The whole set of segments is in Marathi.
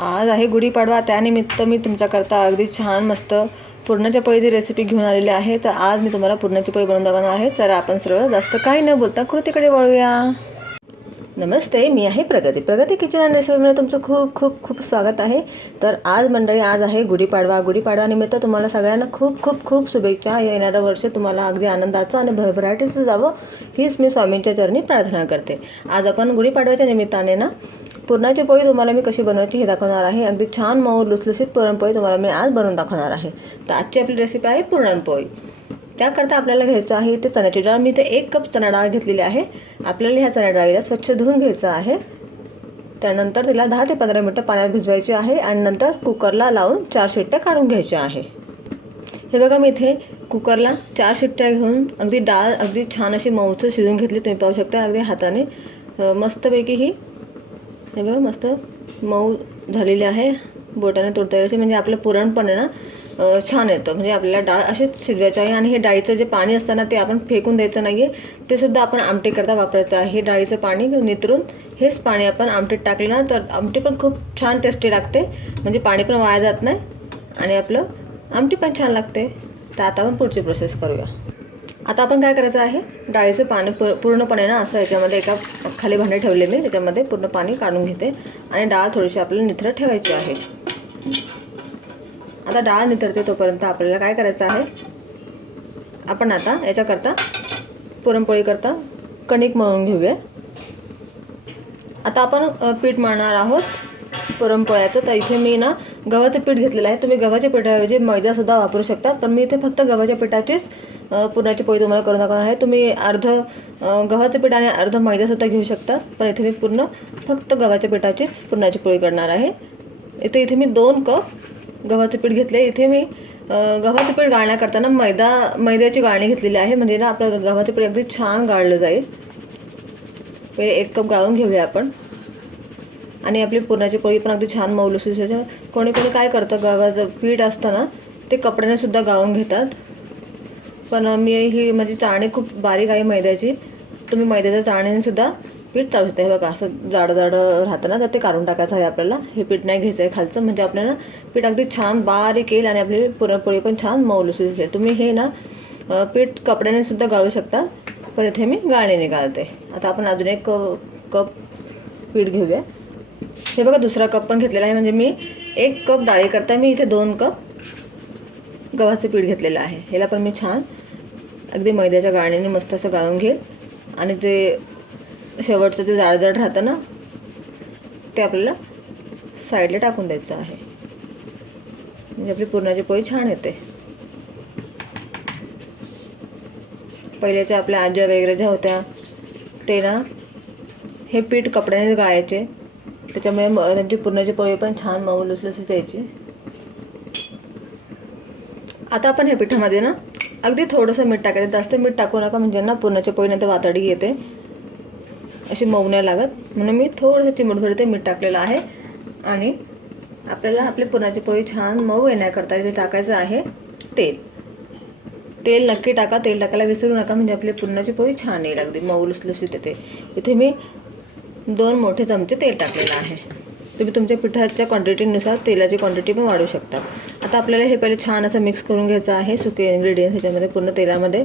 आज आहे गुढीपाडवा. त्यानिमित्त मी तुमच्याकरता अगदी छान मस्त पुरणाच्या पोळीची रेसिपी घेऊन आलेली आहे. तर आज मी तुम्हाला पुरणाची पोळी बनवून दाखवणार आहे. तर आपण सर्व जास्त काही न बोलता कृतीकडे वळूया. नमस्ते मी आहे प्रगती. प्रगती किचन अँड रेसिपीमध्ये तुमचं खूप खूप खूप स्वागत आहे. तर आज मंडळी आज आहे गुढीपाडवा. गुढीपाडवानिमित्त तुम्हाला सगळ्यांना खूप खूप खूप शुभेच्छा. येणारं वर्ष तुम्हाला अगदी आनंदाचं आणि भरभराटीचं जावं हीच मी स्वामींच्या चरणी प्रार्थना करते. आज आपण गुढीपाडव्याच्या निमित्ताने ना पुरणाची पोळी तुम्हाला मी कशी बनवायची हे दाखवणार आहे. अगदी छान मऊ लुसलुसीत पुरणपोळी तुम्हाला मी आज बनवून दाखवणार आहे. तर आजची आपली रेसिपी आहे पुरणपोळी. त्याकरता आपल्याला घ्यायचं आहे ते चण्याची डाळ. मी इथे एक कप चणा डाळ घेतलेली आहे. आपल्याला ह्या चण्या डाळीला स्वच्छ धुवून घ्यायचं आहे. त्यानंतर तिला दहा ते पंधरा मिनटं पाण्यात भिजवायची आहे आणि नंतर कुकरला लावून चार शिट्ट्या काढून घ्यायच्या आहे. हे बघा मी इथे कुकरला चार शिट्ट्या घेऊन अगदी डाळ अगदी छान अशी मऊचं शिजून घेतली. तुम्ही पाहू शकता अगदी हाताने. मस्तपैकी ही हे बघा मस्त मऊ झालेली आहे. बोटाने तोडता येईल म्हणजे आपलं पुरण पण आहे ना. छान येतं. म्हणजे आपल्याला डाळ अशीच शिजवायची आहे आणि हे डाळीचं जे पाणी असतं ना ते आपण फेकून द्यायचं नाही आहे ते सुद्धा आपण आमटीकरता वापरायचं आहे. हे डाळीचं पाणी नितरून हेच पाणी आपण आमटीत टाकलं ना तर आमटी पण खूप छान टेस्टी लागते. म्हणजे पाणी पण वाया जात नाही आणि आपलं आमटी पण छान लागते. तर आता आपण पुढची प्रोसेस करूया. आता आपण काय करायचं आहे? डाळीचं पाणी पु पूर्णपणे ना असं याच्यामध्ये एका खाली भांडे ठेवले मी त्याच्यामध्ये पूर्ण पाणी काढून घेते आणि डाळ थोडीशी आपल्याला निथरं ठेवायची आहे. आता डाळ निथरते तोपर्यंत आपल्याला काय करायचं आहे? आपण आता याच्याकरता पुरणपोळीकरता कणिक मळून घेऊया. आता आपण पीठ मळणार आहोत पुरणपोळ्याचं. तर इथे मी ना गव्हाचं पीठ घेतलेलं आहे. तुम्ही गव्हाच्या पिठाऐवजी मैदासुद्धा वापरू शकता. पण मी इथे फक्त गव्हाच्या पिठाचीच पुरणाची पोळी तुम्हाला करून दाखवणार आहे. तुम्ही अर्ध गव्हाचं पीठ आणि अर्ध मैदासुद्धा घेऊ शकता. पण इथे मी पूर्ण फक्त गव्हाच्या पिठाचीच पुरणाची पोळी करणार आहे. इथे इथे मी दोन कप गव्हाचं पीठ घेतले इथे मी गव्हाचं पीठ गाळण्याकरता मैदा मैद्याची गाळणी घेतलेली आहे. म्हणजे ना आपलं गव्हाचं पीठ अगदी छान गाळलं जाईल. पहिले एक कप गाळून घेऊया आपण. आणि आपली पुरणाची पोळी पण अगदी छान मऊ असू कोणी कोणी काय करतं गव्हाचं पीठ असतं ना ते कपड्याने सुद्धा गाळून घेतात. पण मी ही माझी चाळणी खूप बारीक आहे मैद्याची. तुम्ही मैद्याच्या चाळणीने सुद्धा पीठ चालू शकतं. हे बघा असं जाडं जाडं राहतं ना तर ते काढून टाकायचं आहे आपल्याला. हे पीठ नाही घ्यायचं आहे खालचं. म्हणजे आपल्याला पीठ अगदी छान बारीक येईल आणि आपली पुरणपोळी पण छान मऊ लुसलुसीत तुम्ही हे ना पीठ कपड्याने सुद्धा गाळू शकता. पण इथे मी गाळणीने गाळते. आता आपण अजून एक कप पीठ घेऊया. हे बघा दुसरा कप पण घेतलेला आहे. म्हणजे मी एक कप डाळी करता मी इथे दोन कप गव्हाचं पीठ घेतलेलं आहे. ह्याला पण मी छान अगदी मैद्याच्या गाळणीने मस्त असं गाळून घेईल. आणि जे शेवटचं जे जाडजाड राहतं ना ते आपल्याला साईडला टाकून द्यायचं आहे. म्हणजे आपली पुरणाची पोळी छान येते. पहिल्याच्या आपल्या आज्या वगैरे ज्या होत्या ते ना हे पीठ कपड्याने गाळायचे. त्याच्यामुळे म त्यांची पुरणाची पोळी पण छान मऊ लुसलुसीत यायची. आता आपण ह्या पिठामध्ये ना अगदी थोडंसं मीठ टाकायचं. जास्त मीठ टाकू नका म्हणजे ना पुरणाची पोळी नंतर वातडी येते. अशी मऊ नाही लागत. म्हणून मी थोडंसं चिमटभर ते मीठ टाकलेलं आहे. आणि आपल्याला आपली पुरणाची पोळी छान मऊ येण्याकरता जे टाकायचं आहे तेल. तेल नक्की टाका. तेल टाकायला विसरू नका. म्हणजे आपली पुरणाची पोळी छान येईल अगदी. मऊ लुसलुसीत येते. इथे मी दोन मोठे चमचे तेल टाकलेलं आहे. तुम्ही तुमच्या पिठाच्या क्वांटिटीनुसार तेलाची क्वांटिटी पण वाढवू शकता. आता आपल्याला हे पहिले छान असं मिक्स करून घ्यायचं आहे. सुके इन्ग्रेडियंट्स ह्याच्यामध्ये पूर्ण तेलामध्ये.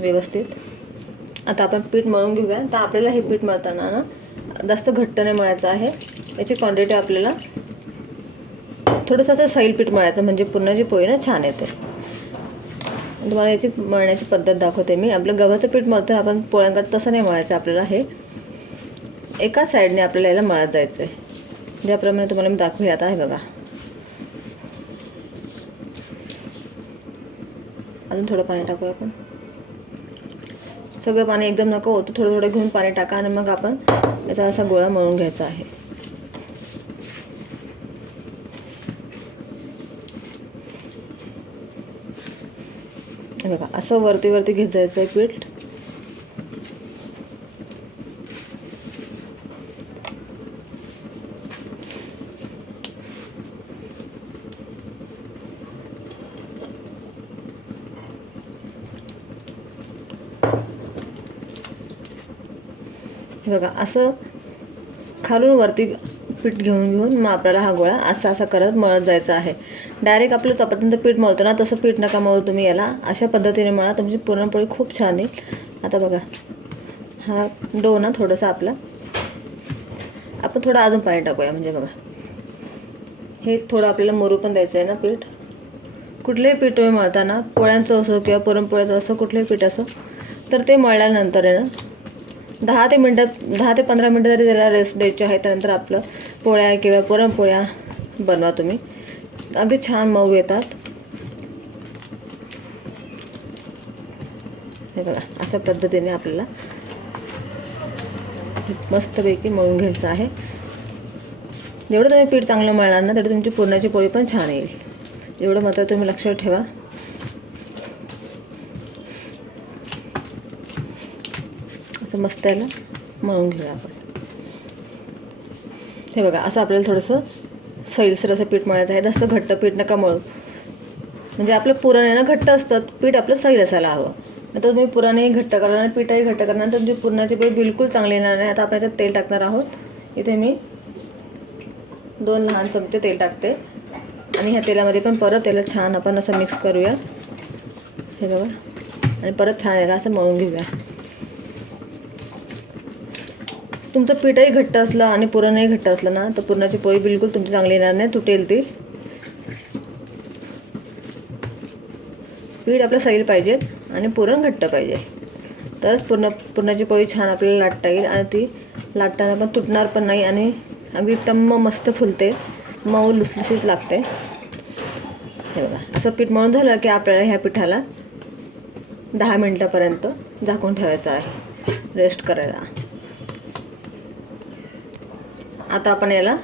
व्यवस्थित. आता आपण पीठ मळून घेऊया. तर आपल्याला हे पीठ मळताना ना जास्त घट्ट नाही मळायचं आहे. याची क्वांटिटी आपल्याला थोडंसं असं सैल पीठ मळायचं म्हणजे पूर्ण जी पोळी ना छान येते. तुम्हाला याची मळण्याची पद्धत दाखवते मी. आपलं गव्हाचं पीठ मळतो आपण पोळ्यांकडे तसं नाही मळायचं आपल्याला हे. एका साईडने आपल्याला याला मळत जायचं आहे ज्याप्रमाणे तुम्हाला मी दाखवूया आता हे बघा. अजून थोडं पाणी टाकूया आपण. सगळं पाणी एकदम नको होतं थोडं थोडं घेऊन पाणी टाका आणि मग आपण याचा असा गोळा मळून घ्यायचा आहे. बघा असं वरती वरती घेत जायचं आहे पीठ हे बघा असं खालून वरती पीठ घेऊन घेऊन मग आपल्याला हा गोळा असा असा करत मळत जायचा आहे. डायरेक्ट आपलं चपातीनंतर पीठ मळतो ना तसं पीठ नका मळू तुम्ही याला. अशा पद्धतीने मळा तुमची पुरणपोळी खूप छान येईल. आता बघा हा डो ना थोडंसं आपला. आपण थोडं अजून पाणी टाकूया म्हणजे बघा. हे थोडं आपल्याला मोरू पण द्यायचं आहे ना पीठ. कुठलंही पीठ तुम्ही मळताना पोळ्यांचं असो किंवा पुरणपोळ्याचं असो कुठलंही पीठ असो तर ते मळल्यानंतर आहे ना दहा ते मिनटात दहा ते पंधरा मिनटं जरी त्याला रेस्ट द्यायची आहे. त्यानंतर आपलं पोळ्या किंवा पुरणपोळ्या बनवा तुम्ही. अगदी छान मऊ येतात. हे बघा अशा पद्धतीने आपल्याला मस्तपैकी मळून घ्यायचं आहे. जेवढं तुम्ही पीठ चांगलं मळणार ना तेवढं तुमची पुरणाची पोळी पण छान येईल. एवढं मात्र तुम्ही लक्षात ठेवा. असं मस्त याला मळून घेऊया आपण. हे बघा असं आपल्याला थोडंसं सैलसर असं पीठ मळायचं आहे. जास्त घट्ट पीठ नका मळू. म्हणजे आपलं पुरण आहे ना घट्ट असतं पीठ आपलं सैल असायला हवं. आता तुम्ही पुरणही घट्ट करणार पीठही घट्ट करणार तर तुमची पुरणाची पीठ बिलकुल चांगली येणार नाही. आता आपण याच्यात तेल टाकणार आहोत. इथे मी दोन लहान चमचे तेल टाकते. आणि ह्या तेलामध्ये पण परत त्याला छान आपण असं मिक्स करूया. हे बघा. आणि परत छान याला असं मळून घेऊया. तुमचं पीठही घट्ट असलं आणि पुरणही घट्ट असलं ना तर पुरणाची पोळी बिलकुल तुमची चांगली येणार नाही तुटेल ती. पीठ आपलं सैल पाहिजे आणि पुरण घट्ट पाहिजे. तरच पूर्ण पुरणाची पोळी छान आपल्याला लाटता येईल आणि ती लाटताना पण तुटणार पण नाही आणि अगदी टम्म मस्त फुलते. मऊ लुसलुसीत लागते. हे बघा असं पीठ मळून झालं की आपल्याला ह्या पिठाला दहा मिनटापर्यंत झाकून ठेवायचं आहे. रेस्ट करायला. आता आपण याला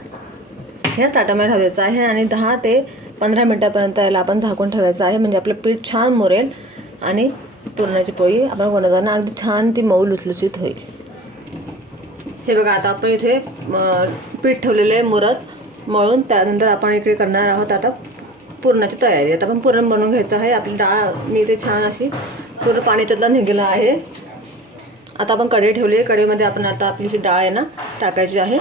ह्याच ताटामध्ये ठेवायचं आहे आणि दहा ते पंधरा मिनटापर्यंत याला आपण झाकून ठेवायचं आहे. म्हणजे आपलं पीठ छान मुरेल आणि पुरणाची पोळी आपण बनवताना अगदी छान ती मऊ लुसलुसीत होईल. हे बघा आता आपण इथे पीठ ठेवलेलं आहे मुरत मळून त्यानंतर आपण इकडे करणार आहोत आता पुरणाची तयारी. आता आपण पुरण बनवून घ्यायचं आहे. आपली डाळ मी इथे छान अशी पूर्ण पाणी त्यातलं निघेलं आहे. आता आपण कढई ठेवली आहे. कढईमध्ये आपण आता आपली जी डाळ आहे ना टाकायची आहे.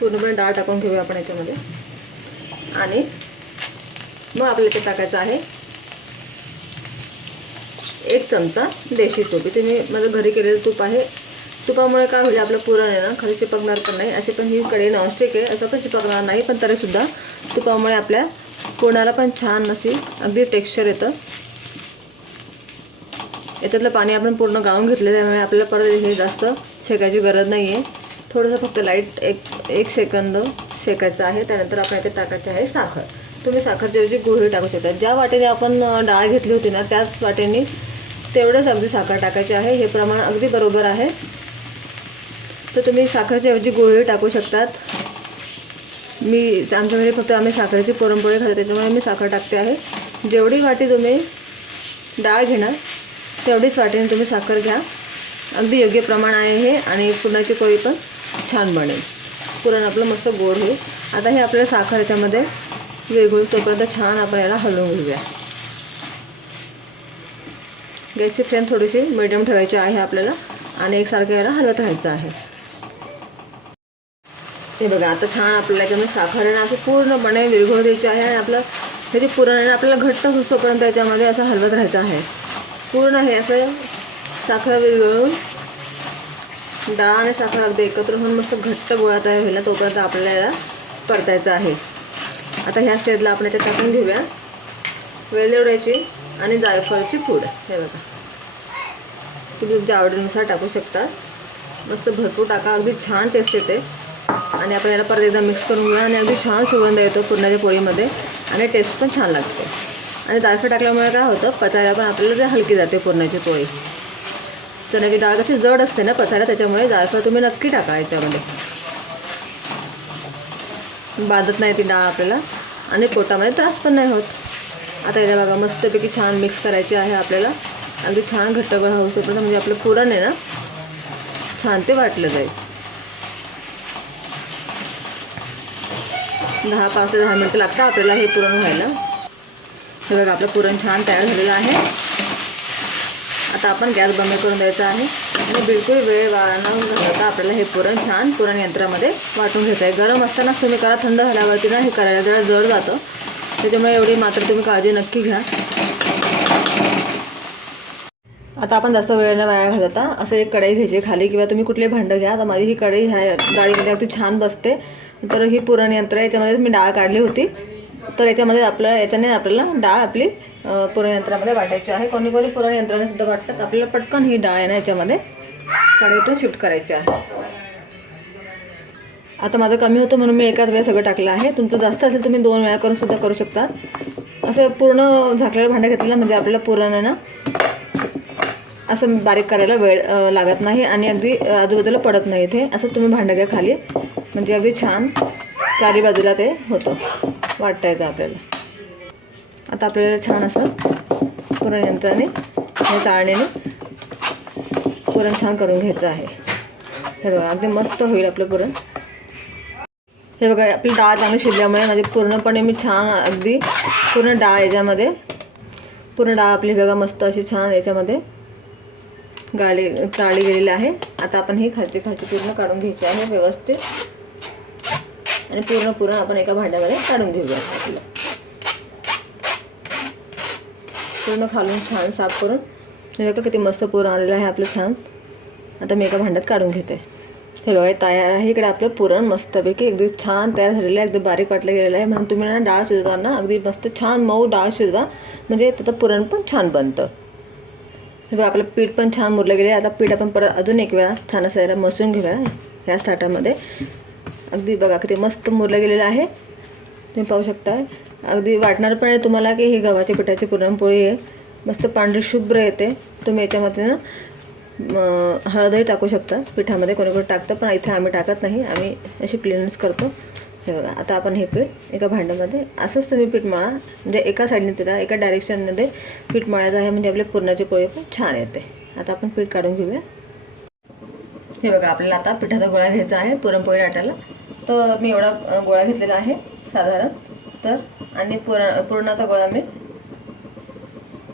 पूर्णपणे डाळ टाकून घेऊया आपण याच्यामध्ये. आणि मग आपल्याला ते टाकायचं आहे एक चमचा देशी तूप. इथे मी माझं घरी केलेलं तूप आहे. तुपामुळे काय होईल आपलं पुरण आहे ना खाली चिपकणार पण नाही. असे पण ही कढई नॉनस्टिक आहे असं पण चिपकणार नाही पण तरीसुद्धा तुपामुळे आपल्या पुरणाला पण छान अशी अगदी टेक्स्चर येतं. याच्यातलं पाणी आपण पूर्ण गाळून घेतलं त्यामुळे आपल्याला परत हे जास्त शेकायची गरज नाही आहे थोडंसं फक्त लाइट एक एक सेकंद शेकायचं आहे. त्यानंतर आपण इथे टाकायचे आहे साखर. तुम्ही साखरच्याऐवजी गुळही टाकू शकता. ज्या वाटेने आपण डाळ घेतली होती ना त्याच वाटेने तेवढंच अगदी साखर टाकायची आहे. हे प्रमाण अगदी बरोबर आहे. तर तुम्ही साखरच्या ऐवजी गुळही टाकू शकतात. मी आमच्या घरी फक्त आम्ही साखरेची पुरणपोळी खातो त्याच्यामुळे मी साखर टाकते आहे. जेवढी वाटी तुम्ही डाळ घेणार तेवढीच वाटेने तुम्ही साखर घ्या. अगदी योग्य प्रमाण आहे हे आणि पुरणाची पोळी पण. छान बनेल. पुरण आपलं मस्त गोड होईल. आता हे आपल्याला साखर याच्यामध्ये वेगळी तोपर्यंत छान आपण याला हलवून घेऊया. गॅसची फ्लेम थोडीशी मिडियम ठेवायची आहे आपल्याला आणि एकसारखं याला हलवत राहायचं आहे. हे बघा आता छान आपल्याला याच्यामध्ये साखर आहे असं पूर्णपणे विरघळ द्यायची आहे आणि आपलं हे जे पुरण आहे आपल्याला घट्ट सुस्तोपर्यंत याच्यामध्ये असं हलवत राहायचं आहे. पूर्ण हे असं साखर विरघळून डाळ आणि साखर अगदी एकत्र होऊन मस्त घट्ट गोळा तयार होईल ना तोपर्यंत आपल्याला याला परतायचं आहे. आता ह्या स्टेजला आपण ते टाकून घेऊया. वेलदोड्याची आणि जायफळची पूड. हे बघा. तुम्ही तुमच्या आवडीनुसार टाकू शकता. मस्त भरपूर टाका. अगदी छान टेस्ट येते. आणि आपण याला परत एकदा मिक्स करून घ्या आणि अगदी छान सुगंध येतो पुरणाच्या पोळीमध्ये. आणि टेस्ट पण छान लागते. आणि जायफळ टाकल्यामुळे काय होतं? पचायला पण आपल्याला ते हलकी जाते पुरणाची पोळी. चण्याची डाळ कशी जड असते ना पचायला त्याच्यामुळे जायफळ तुम्ही नक्की टाका याच्यामध्ये. बाधत नाही ती डाळ आपल्याला आणि पोटामध्ये त्रास पण नाही होत. आता याला बघा मस्तपैकी छान मिक्स करायची आहे आपल्याला. अगदी छान घट्ट गोळा होऊ म्हणजे आपलं पुरण आहे ना छान ते वाटलं जाईल. दहा पाच ते दहा मिनटं लागतात आपल्याला हे पुरण व्हायला. हे बघा आपलं पुरण छान तयार झालेलं आहे. आता आपण गॅस बंद करून द्यायचा आहे. आणि बिलकुल वेळ वाया न घालवता आपल्याला हे पुरण छान पुरण यंत्रामध्ये वाटून घ्यायचं आहे. गरम असतानाच तुम्ही करा थंड झाल्यावरती ना हे करायला जरा जड जातं. त्याच्यामुळे एवढी मात्र तुम्ही काळजी नक्की घ्या. आता आपण जास्त वेळेला वाया घालता असं एक कढई घ्यायची खाली किंवा तुम्ही कुठले भांडं घ्या. तर माझी ही कढई ह्या डाळीमध्ये अगदी छान बसते. तर ही पुरण यंत्र याच्यामध्ये मी डाळ काढली होती. तर याच्यामध्ये आपल्याला याच्याने आपल्याला डाळ आपली पुरणयंत्रामध्ये वाटायची आहे. कोणी कोणी पुरण वाटतात. आपल्याला पटकन ही डाळ आहे ना याच्यामध्ये कढईतून शिफ्ट करायची आहे. आता माझं कमी होतं म्हणून मी एकाच वेळेस सगळं टाकलं आहे. तुमचं जास्त असेल तुम्ही दोन वेळा करून सुद्धा करू शकता. असं पूर्ण झाकलेलं भांडं घेतलेलं म्हणजे आपल्याला पुरण आहे ना असं बारीक करायला वेळ लागत नाही आणि अगदी आजूबाजूला पडत नाही इथे. असं तुम्ही भांडं घ्या खाली. म्हणजे अगदी छान चारी बाजूला ते होतं. वाटायचं येतं आपल्याला. आता आपल्याला छान असं पुरण यंत्राने या चाळणीने पुरण छान करून घ्यायचं आहे. हे बघा अगदी मस्त होईल आपलं पुरण. हे बघा आपली डाळ चांगली शिजल्यामुळे म्हणजे पूर्णपणे मी छान अगदी पूर्ण डाळ याच्यामध्ये पूर्ण डाळ आपली बघा मस्त अशी छान याच्यामध्ये गाळी चाळली गेलेली आहे. आता आपण ही खालची खालची पूर्ण काढून घ्यायची आहे व्यवस्थित. आणि पूर्ण पूर्ण आपण एका भांड्यामध्ये काढून घेऊया आपलं पूर्ण खालून छान साफ करून. हे बघा किती मस्त पुरण आलेलं आहे आपलं छान. आता मी एका भांड्यात काढून घेते. हे बघा तयार आहे. इकडे आपलं पुरण मस्तपैकी अगदी छान तयार झालेलं आहे. अगदी बारीक वाटलं गेलेलं आहे. म्हणून तुम्ही ना डाळ शिजवताना अगदी मस्त छान मऊ डाळ शिजवा. म्हणजे त्याचं पुरण पण छान बनतं. हे बघा आपलं पीठ पण छान मुरलं गेलं आहे आता पीठ आपण परत अजून एक वेळा छान असं मसून घेऊया. ह्या ताटामध्ये. अगदी बघा किती मस्त मुरलं गेलेलं आहे. तुम्ही पाहू शकता. अगदी वाटणार पण आहे तुम्हाला की ही गव्हाच्या पिठाची पुरणपोळी आहे. मस्त पांढरी शुभ्र येते. तुम्ही याच्यामध्ये ना हळदही टाकू शकता. पिठामध्ये कोणी कोणी टाकतं पण इथे आम्ही टाकत नाही. आम्ही अशी क्लिनन्स करतो. हे बघा आता आपण हे पीठ एका भांड्यामध्ये असंच तुम्ही पीठ मळा. म्हणजे एका साईडने तिला एका डायरेक्शनमध्ये पीठ मळायचं आहे. म्हणजे आपले पुरणाची पोळी पण छान येते. आता आपण पीठ काढून घेऊया. हे बघा आपल्याला आता पिठाचा गोळा घ्यायचा आहे पुरणपोळी लाटायला. तर मी एवढा गोळा घेतलेला आहे साधारण. तर आणि पुरा पुरणाचा गोळा मी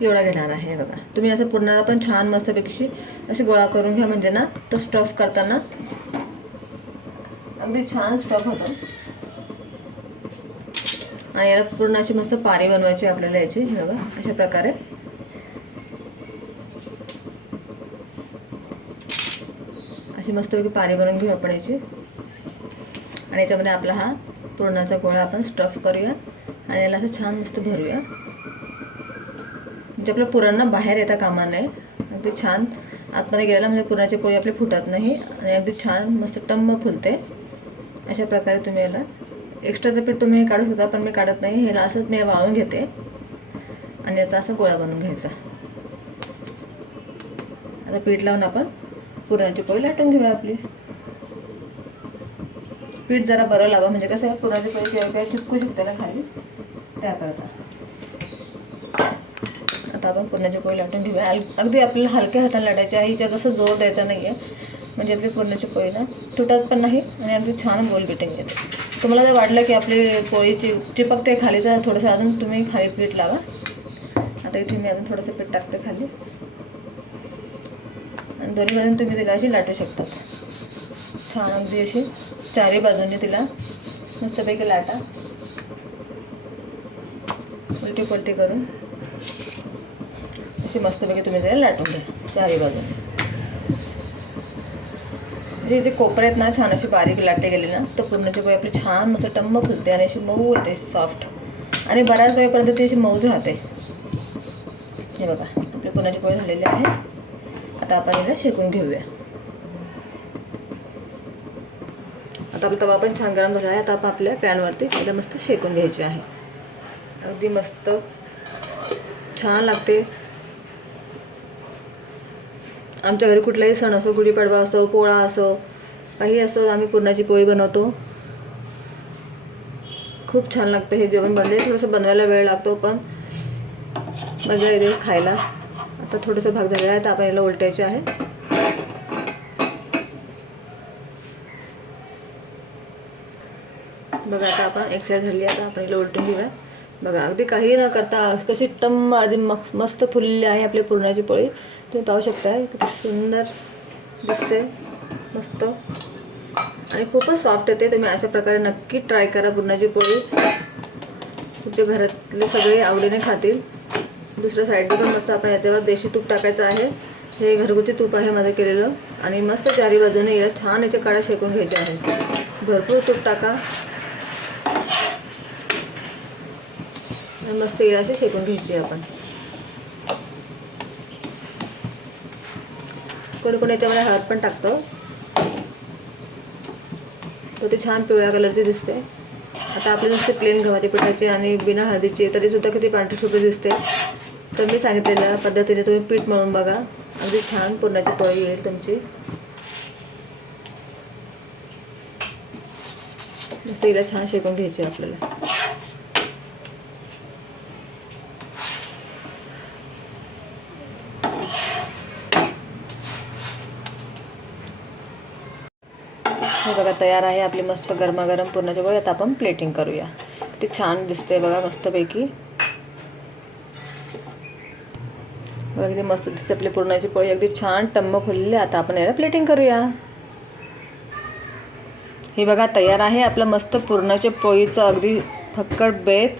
एवढा घेणार आहे हे बघा. तुम्ही असं पुरणाला पण छान मस्तपैकी अशी गोळा करून घ्या म्हणजे ना तो स्टफ करताना अगदी छान स्टफ होतो. आणि याला पूर्ण अशी मस्त पारी बनवायची आपल्याला याची हे बघा अशा प्रकारे. अशी मस्तपैकी पाणी बनवून घेऊ आपण याची. आणि याच्यामध्ये आपला हा पुरणाचा गोळा आपण स्टफ करूया. आणि याला असं छान मस्त भरूया. म्हणजे आपलं पुरण ना बाहेर येता कामा नये अगदी छान. आतमध्ये गेल्याला म्हणजे पुरणाची पोळी आपली फुटत नाही. आणि अगदी छान मस्त टम्म फुलते. अशा प्रकारे तुम्ही याला एक्स्ट्राचं पीठ तुम्ही हे काढू शकता पण मी काढत नाही. ह्याला असंच मी वाळून घेते. आणि याचा असा गोळा बनवून घ्यायचा. आता पीठ लावून आपण पुरणाची पोळी लाटून घेऊया आपली. पीठ जरा बरं लावा. म्हणजे कसं आहे पुराचे पोळी किंवा काही चिपकू शकते ना खाली? त्याकरता आता आपण पुरणाची पोळी लाटून घेऊया. अगदी आपल्याला हलक्या हाताने लाटायची आहे. हिच्या कसं जोर द्यायचा नाही आहे म्हणजे आपली पुरणाची पोळी ना तुटत पण नाही आणि अगदी छान गोल बिटिंग येते. तुम्हाला जर वाटलं की आपली पोळी चि चिपकते खाली तर थोडंसं अजून तुम्ही खाली पीठ लावा. आता इथे मी अजून थोडंसं पीठ टाकते खाली. आणि दोन्ही बाजून तुम्ही तिला अशी लाटू शकता छान अगदी अशी चारही बाजूंनी तिला मस्तपैकी लाटा. उलटी पलटी करून. अशी मस्तपैकी तुम्ही तिला लाटून घ्या चारही बाजूने. म्हणजे इथे आहेत ना छान अशी बारीक लाटे गेले ना तर पुरणाची पोळी आपली छान मस्त टम्म फुलते आणि अशी मऊ येते सॉफ्ट आणि बऱ्याच वेळेपर्यंत ती अशी मऊ राहते. हे बघा आपली पुरणाची पोळी झालेली आहे. आता आपण हिला शेकून घेऊया. आता आपला तवा पण छान गरम झाला आहे. आता आपण आपल्या पॅनवरती एकदा मस्त शेकून घ्यायची आहे. अगदी मस्त छान लागते. आमच्या घरी कुठलाही सण असो गुढीपाडवा असो पोळा असो काही असो आम्ही पुरणाची पोळी बनवतो. खूप छान लागतं हे जेवण बनले. थोडंसं बनवायला वेळ लागतो पण मजा येते खायला. आता थोडंसं भाग झालेला आहे तर आपण याला उलटायचे आहे. बघा आता आपण एक्सरसाइज झाली आता आपण याला उलटून घेऊया. बघा अगदी काही न करता कशी टम्म आधी मग मस्त फुललेली आहे आपली पुरणाची पोळी. तुम्ही पाहू शकता किती सुंदर दिसते मस्त. आणि खूपच सॉफ्ट येते तुम्ही अशा प्रकारे नक्की ट्राय करा पुरणाची पोळी. तुमच्या घरातले सगळे आवडीने खातील. दुसऱ्या साईडला पण मस्त आपण याच्यावर देशी तूप टाकायचं आहे. हे घरगुती तूप आहे माझं केलेलं. आणि मस्त चारी बाजूने याला छान याच्या काळा शेकून घ्यायचे आहेत भरपूर तूप टाका. मस्त येईल असे शेकून घ्यायचे आपण. कोणी कोणी याच्यामध्ये हळद पण टाकतं. तर ते छान पिवळ्या कलरची दिसते. आता आपली नुसते प्लेन गव्हाच्या पिठाची आणि बिना हळदीची तरीसुद्धा किती पांढरी शुभ्र दिसते. तर मी सांगितलेल्या पद्धतीने तुम्ही पीठ मळून बघा. अगदी छान पुरणाची पोळी येईल तुमची. तिला छान शेकून घ्यायची आपल्याला. बघा तयार आहे आपली मस्त गरमागरम पुरणाची. पोळी आता आपण प्लेटिंग करूया. ते छान दिसते बघा मस्तपैकी. बघा किती मस्त दिसते आपली पुरणाची पोळी. अगदी छान टम्म फुललेली आता आपण याला प्लेटिंग करूया. हे बघा तयार आहे आपलं मस्त पुरणाच्या पोळीचं. अगदी फक्कट बेत.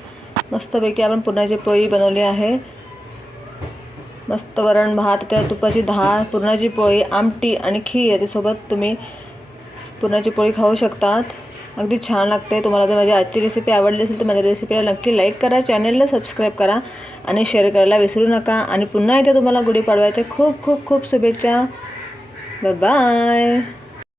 मस्तपैकी आपण पुरणाची पोळी बनवली आहे. मस्त वरण भात त्या तुपाची धार पुरणाची पोळी आमटी आणि खीर. याच्यासोबत तुम्ही पुरणाची पोळी खाऊ शकतात. अगदी छान लागते तुम्हाला जर माझी आजची रेसिपी आवडली असेल तर माझ्या रेसिपीला नक्की लाईक करा. चॅनलला सबस्क्राईब करा आणि शेअर करायला विसरू नका. आणि पुन्हा एकदा तुम्हाला गुढीपाडव्याच्या खूप खूप खूप शुभेच्छा. बाय